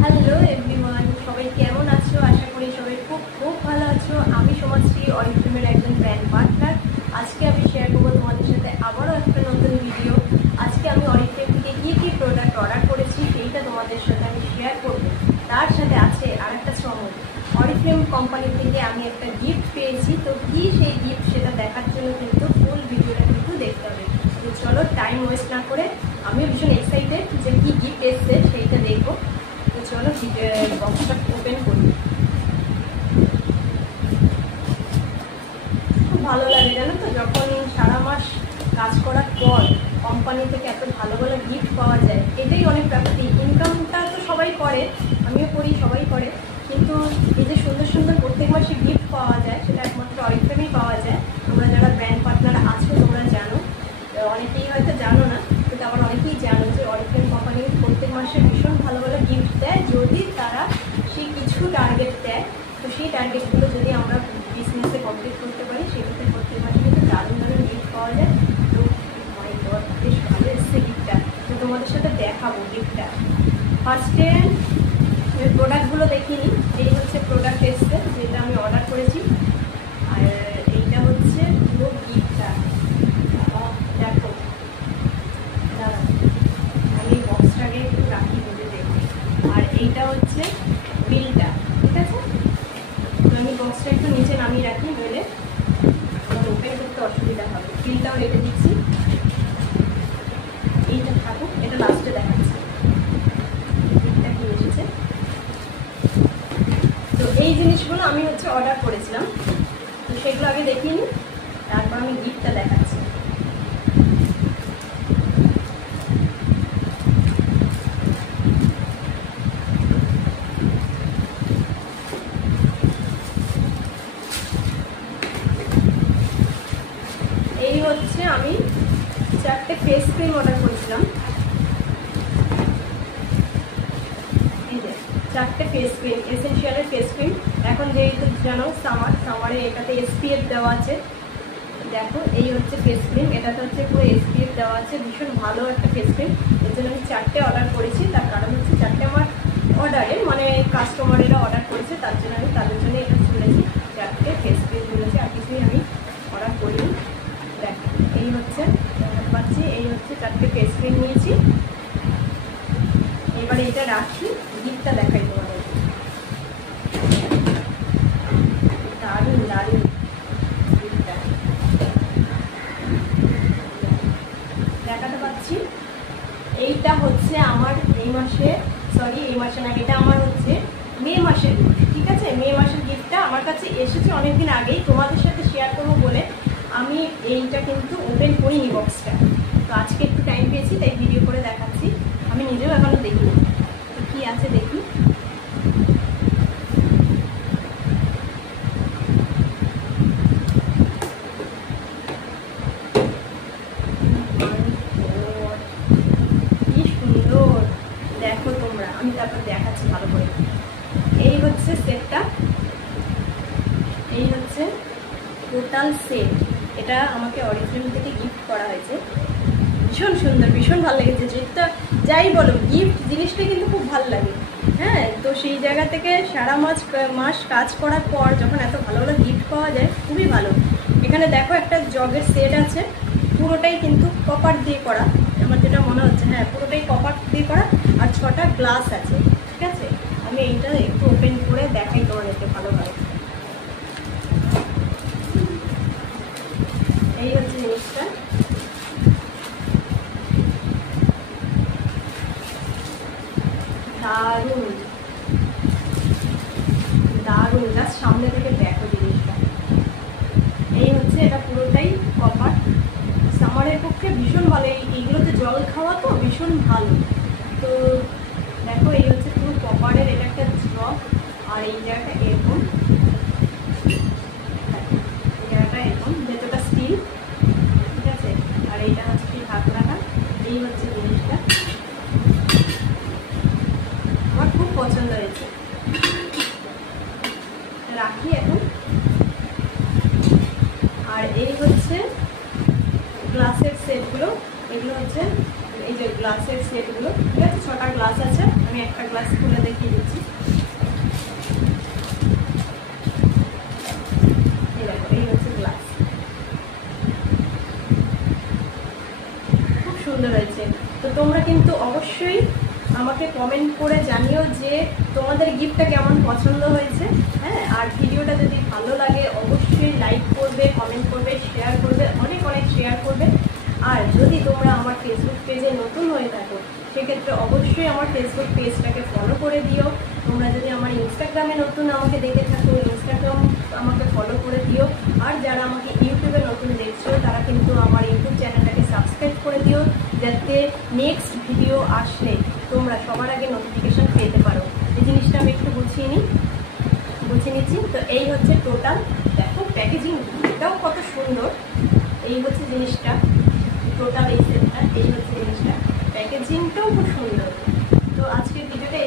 Hello everyone, সবাই কেমন আছো? আশা করি সবাই খুব খুব ভালো আছো। আমি সমাজশ্রী, অরিফ্লেমের একজন ব্র্যান্ড পার্টনার। আজকে আমি শেয়ার করবো তোমাদের সাথে আবারও একটা নতুন ভিডিও। আজকে আমি অরিফ্লেম থেকে কী প্রোডাক্ট অর্ডার করেছি সেইটা তোমাদের সাথে আমি শেয়ার করবো। তার সাথে আছে আর একটা চমক, অরিফ্লেম কোম্পানি থেকে আমি একটা গিফট পেয়েছি। তো কী সেই গিফট সেটা দেখার জন্য কিন্তু ফুল ভিডিওটা কিন্তু দেখতে হবে। তো চলো টাইম ওয়েস্ট না করে, আমিও ভীষণ এক্সাইটেড যে কী গিফট এসছে সেইটা দেখবো। তো চলো বক্সটা ওপেন করি। খুব ভালো লাগে জানো তো, যখন সারা মাস কাজ করার পর কোম্পানি থেকে এত ভালো ভালো গিফট পাওয়া যায়, এটাই অনেক প্রাপ্তি। ইনকামটা তো সবাই করে, আমিও করি, সবাই করে, কিন্তু এই যে সুন্দর সুন্দর প্রত্যেক মাসে গিফট পাওয়া যায় সেটা একমাত্র অরিফ্লেমেই পাওয়া যায়। তোমরা যারা ব্র্যান্ড পার্টনার আছো তোমরা জানো, অনেকেই হয়তো জানো না, কিন্তু আবার অনেকেই জানো যে অরিফ্লেম কোম্পানি প্রত্যেক মাসে ভীষণ ভালো ভালো গিফট দেয়, যদি তারা সেই কিছু টার্গেট দেয়। তো সেই টার্গেটগুলো যদি আমরা বিজনেসে কমপ্লিট করতে পারি, সেক্ষেত্রে প্রত্যেক মাসে কিন্তু দারুণ দারুণ গিফট পাওয়া যায়। তো মাই গড, বেশ ভালো এসছে গিফটটা। তো তোমাদের সাথে দেখাবো গিফটটা। ফার্স্টে প্রোডাক্টগুলো দেখিনি। এই হচ্ছে প্রোডাক্ট এসছে যেটা আমি অর্ডার করেছি, আর এইটা হচ্ছে পুরো গিফটটা। দেখো দাদা, আমি বক্সটাকে একটু রাখি বলে দেখি। আর এইটা হচ্ছে বিলটা, ঠিক আছে? তো আমি বক্সটা একটু নিচে নামিয়ে রাখি, নইলে আমার ওপেন করতে অসুবিধা হবে। বিলটাও রেখে দিচ্ছি, এইটা থাকুক, এটা লাস্টে দেখাচ্ছি বিলটা কি এসেছে। তো এই জিনিসগুলো আমি হচ্ছে অর্ডার করেছিলাম, তো সেগুলো আগে দেখিয়ে নিই, তারপর আমি গিফটটা দেখাচ্ছি। এই হচ্ছে আমি 4টে ফেস ক্রিম অর্ডার করেছিলাম। এই যে 4টে ফেস ক্রিম, এসেনশিয়ালের ফেস ক্রিম। এখন যেহেতু জানো সামারে এটাতে SPF দেওয়া আছে। দেখো এই হচ্ছে ফেস ক্রিম, এটাতে হচ্ছে পুরো SPF দেওয়া আছে, ভীষণ ভালো একটা ফেস ক্রিম। এর জন্য আমি 4টে অর্ডার করেছি। তার কারণ হচ্ছে 4টে আমার অর্ডারে, মানে কাস্টমারেরা অর্ডার করেছে, তার জন্য আমি তাদের জন্য এটা চলেছি। 4টে ফেস ক্রিম চলেছে, আর কিছুই আমি অর্ডার করিনি। দেখো এই হচ্ছে পাচ্ছি, এই হচ্ছে 4টে ফেস ক্রিম নিয়েছি। এবারে এটা রাখি, গিফটটা দেখাই তোমাদের। দারুণ দারুণ গিফটটা দেখাতে পাচ্ছি। এইটা হচ্ছে আমার এই মাসে না, এটা আমার হচ্ছে মে মাসের গিফট, ঠিক আছে? মে মাসের গিফটটা আমার কাছে এসেছে অনেকদিন আগেই, তোমাদের সাথে শেয়ার করবো বলে আমি এইটা কিন্তু ওপেন করিনি বক্সটা। তো আজকে একটু টাইম পেয়েছি তাই ভিডিও করে দেখাচ্ছি। আমি নিজেও এখনো দেখিনি তো কি আছে, দেখি। কি সুন্দর দেখো তোমরা, আমি তারপর দেখাচ্ছি ভালো করে। এই হচ্ছে সেটটা, এই হচ্ছে টোটাল সেট। এটা আমাকে অরিফ্লেম থেকে গিফট করা হয়েছে, ভীষণ সুন্দর, ভীষণ ভালো লেগেছে। যেটা যাই বলো, গিফট জিনিসটা কিন্তু খুব ভালো লাগে। হ্যাঁ, তো সেই জায়গা থেকে সারা মাস কাজ করার পর যখন এত ভালো ভালো গিফট পাওয়া যায়, খুবই ভালো। এখানে দেখো একটা জগের সেট আছে, পুরোটাই কিন্তু কপার দিয়ে করা, আমার যেটা মনে হচ্ছে। হ্যাঁ, পুরোটাই কপার দিয়ে করা, আর 6টা গ্লাস আছে, ঠিক আছে? আমি এইটা একটু ওপেন করে দেখাই তোমাদেরকে ভালোভাবে। এই হচ্ছে জিনিসটা, দারুণ দারুণ। জাস্ট সামনে থেকে দেখো জিনিসটা। এই হচ্ছে এটা পুরোটাই কপার, সামারের পক্ষে ভীষণ ভালো। এইগুলোতে জল খাওয়া তো ভীষণ ভালো। তো দেখো এই হচ্ছে পুরো কপারের, এটা একটা জগ, আর এই জায়গাটা এরকম, এই জায়গাটা এরকম, ভেতরটা স্টিল, ঠিক আছে? আর এইটা হচ্ছে কি ঢাকনাটা। এই হচ্ছে জিনিসটা, আমার খুব পছন্দ হয়েছে। রাখি এখন। আর এই হচ্ছে গ্লাসের সেটগুলো, এগুলো হচ্ছে এই যে গ্লাসের সেটগুলো, ঠিক আছে? 6টা গ্লাস আছে, আমি একটা গ্লাস খুলে দেখিয়ে কমেন্ট করে জানিও যে তোমাদের গিফটটা কেমন পছন্দ হয়েছে। হ্যাঁ, আর ভিডিওটা যদি ভালো লাগে অবশ্যই লাইক করবে, কমেন্ট করবে, শেয়ার করবে, অনেক অনেক শেয়ার করবে। আর যদি তোমরা আমার ফেসবুক পেজে নতুন হয়ে থাকো সেক্ষেত্রে অবশ্যই আমার ফেসবুক পেজটাকে ফলো করে দিও। তোমরা যদি আমার ইনস্টাগ্রামে নতুন আমাকে দেখে থাকো, ইনস্টাগ্রাম আমাকে ফলো করে দিও। আর যারা আমাকে ইউটিউবে নতুন দেখছো তারা কিন্তু আমার ইউটিউব চ্যানেলটাকে সাবস্ক্রাইব করে দিও, যাতে নেক্সট ভিডিও আসলে তোমরা সবার আগে নোটিফিকেশান পেতে পারো। এই জিনিসটা আমি একটু গুছিয়ে নিচ্ছি। তো এই হচ্ছে টোটাল, দেখো প্যাকেজিং এটাও কত সুন্দর। এই হচ্ছে জিনিসটা, টোটাল এই সেটটা, এই হচ্ছে জিনিসটা, প্যাকেজিংটাও খুব সুন্দর। তো আজকের ভিডিওটা